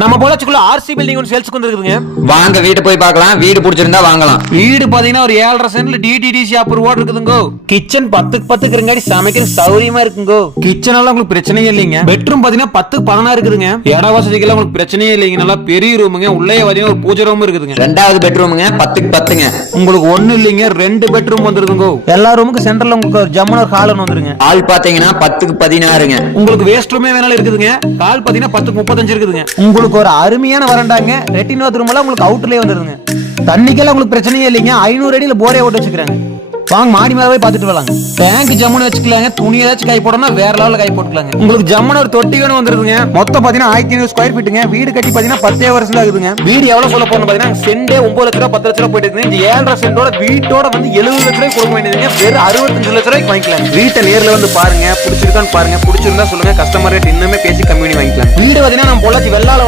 நம்ம பொள்ளாச்சிக்குள்ள RC building ஒன்று சேல்ஸ்க்கு வந்துருக்குதுங்க. வாங்க வீட்டு போய் பார்க்கலாம். வீடு பிடிச்சிருந்தா வாங்கலாம். வீடு பாத்தீங்கன்னா ஒரு 7.5 சென்ட்ல டிடிடிசி அப்ரூவோட இருக்குதுங்க. கிச்சன் 10க்கு இருங்காடி சமைக்கிற சௌரியமா இருக்குங்க. கிச்சன் எல்லாம் உங்களுக்கு பிரச்சனையே இல்லைங்க. பெட்ரூம் பாத்தீங்கன்னா 10க்கு 16 இருக்குதுங்க. இட வசதிக்கு உங்களுக்கு பிரச்சனையே இல்லைங்க. நல்லா பெரிய ரூமுங்க. உள்ளே பாத்தீங்கன்னா ஒரு பூஜை ரூம் இருக்குதுங்க. 2வது பெட்ரூமுங்க 10க்கு 10ங்க. உங்களுக்கு ஒண்ணு இல்லைங்க, 2 பெட்ரூம் வந்துருதுங்க. எல்லா ரூமுக்கு சென்டர்ல உங்களுக்கு ஒரு ஜம்முன ஒரு ஹால் வந்துருங்க. ஹால் பாத்தீங்கன்னா 10க்கு 16ங்க. உங்களுக்கு வேஸ்ட் ரூமே வேணாலும் இருக்குதுங்க. ஹால் பாத்தீங்கன்னா 10க்கு 35 இருக்குதுங்க. உங்களுக்கு ஒரு அருமையான வரண்டாங்க. ரெட்டின் பாத்ரூம் எல்லாம் உங்களுக்கு அவுட்லயே வந்துருதுங்க. தண்ணிக்கெல்லாம் உங்களுக்கு பிரச்சனையே இல்லைங்க. 500 அடியில போரே ஓட்டு வச்சுக்கிறாங்க. வாங்க மாடி மேல போய் பாத்துட்டு வரலாங்க. டேங்க் ஜம்முன்னு வச்சுக்கலாங்க. துணி ஏதாச்சும் கை போடணும்னா வேற லெவல்ல கை போட்டுக்கலாங்க. உங்களுக்கு ஜம்முன்னு ஒரு தொட்டி வேணும் வந்துருதுங்க. மொத்தம் பாத்தீங்கன்னா 1500 ஸ்கொயர் ஃபீட்டுங்க. வீடு கட்டி பாத்தீங்கன்னா 10 வருஷம் ஆகுதுங்க. வீடு எவ்வளவு சொல்ல போறோம் பாத்தீங்கன்னா சென்டே 9 லட்சம் ரூபாய் 10 லட்சம் ரூபாய் போயிட்டு இருக்குங்க. 7.5 சென்டோட வீட்டோட வந்து 70 லட்சம் ரூபாய் கொடுக்க வேண்டியதுங்க. வெறும் 65 லட்சம் ரூபாய்க்கு வாங்கிக்கலாம். வீட்டை நேர்ல வந்து பாருங்க. பிடிச்சிருக்கான்னு பாருங்க. பிடிச்சிருந்தா சொல்லுங்க. கஸ்டமர் ரேட் இன்னுமே பேசி கம்மி பண்ணி வாங்கிக்கலாம். வீடு பாத்தீங்கன்னா நம்ம பொள்ளாச்சி வெள்ளால